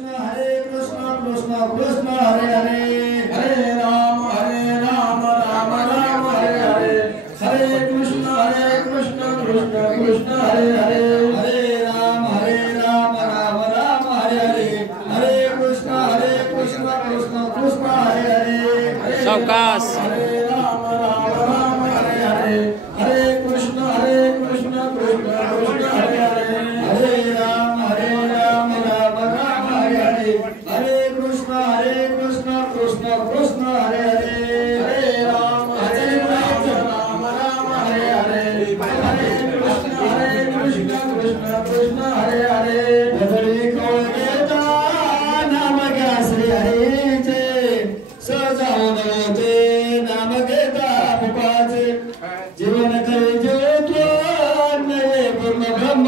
कृष्ण कृष्ण हरे हरे हरे राम राम राम हरे हरे हरे कृष्ण कृष्ण कृष्ण हरे हरे हरे राम राम राम हरे हरे हरे कृष्ण कृष्ण कृष्ण हरे हरे सावकाश हरे राम राम हरे हरे हरे कृष्ण कृष्ण कृष्ण हरे हरे हरे राम राम राम हरे हरे हरे कृष्ण कृष्ण कृष्ण हरे हरे हरे राम राम हरे हरे हरे कृष्ण कृष्ण कृष्ण हरे हरे भजनी कोणता नाम घ्या श्री हरीचे सजावून होते नाम घेता मुखाचे जीवन करे ज्योतो अन्नये पूर्ण ब्रह्म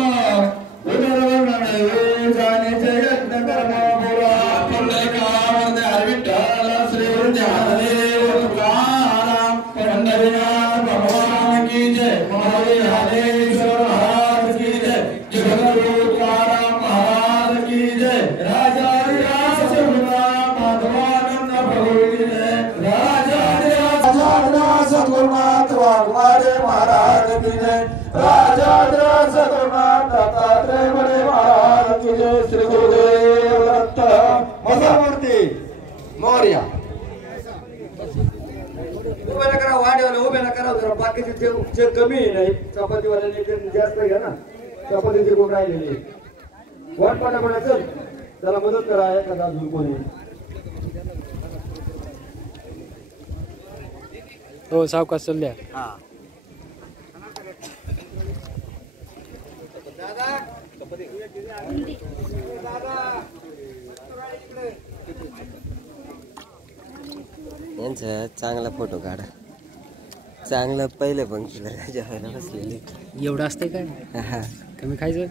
उदरवर्णन जाण्याचे यत्न कर्म बोला पुंडलिकावंदे विठ्ठल श्री ज्ञानदेव तुकाराम पंढरीनाथ भगवान की जय महावीरेश्वर महाराज की जय जगद्गुरु तुकाराम महाराज की जय राजाधिराज सद्गुरुनाथ माधवानंद प्रभु की जय राजाधिराज सद्गुरुनाथ वाघमारे महाराज की जय राजाधिराज सद्गुरुनाथ दत्तात्रेय महाराज की जय श्री गुरुदेव दत्त मसामूर्ती मोरया उभे करा वाड्याला उभे करा जरा बाकीचे जे कमी नाही चपातीवाल्याने जास्त घ्या ना चपातीचे खूप राहिलेले वाट पाठा चल त्याला मदत करा एखादा अजून कोणी हो सावकाश चालल्या यांचा चांगला फोटो काढा चांगलं पहिले पंक्तीला जेवायला बसलेले एवढं असते काय कमी खायचं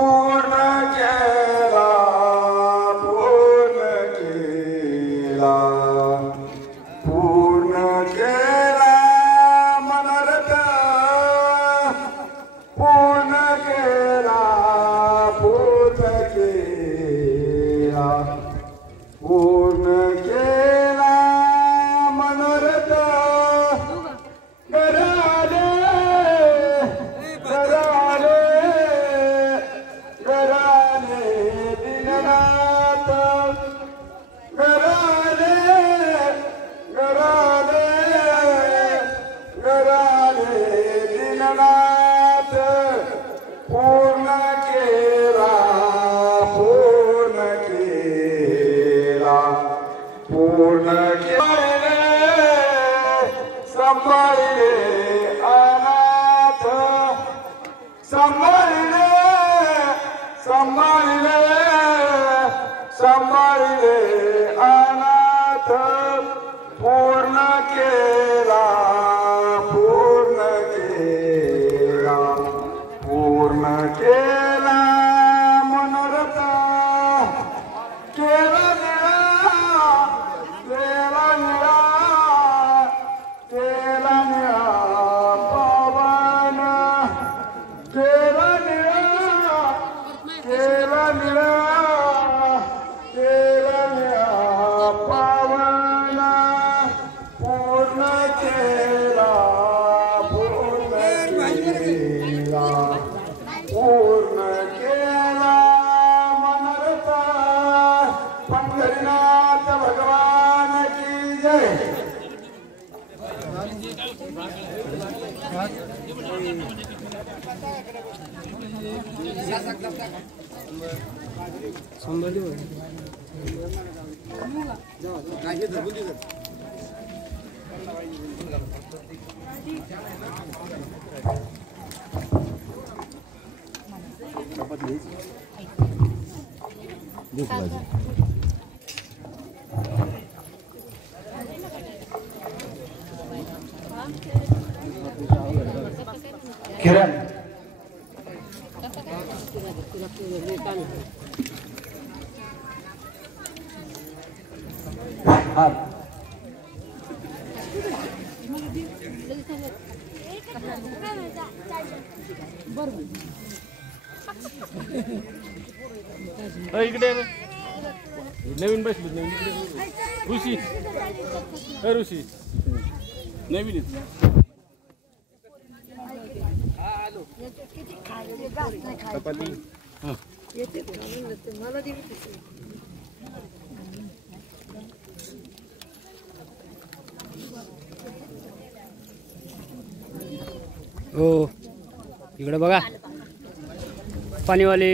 पूर्ण केला पूर्ण केला मनोरथ पूर्ण केला पूर्ण केला मनोरथ संभाळले अनाथ संभाळले अनाथ पूर्ण केला मनोरथ केला पंढरीनाथ भगवान की जय संभाली किरण हा इकडे नवीन बसली नवीन ऋषी ऋषी नवीन चपाती हो इकडे बघा पाणीवाले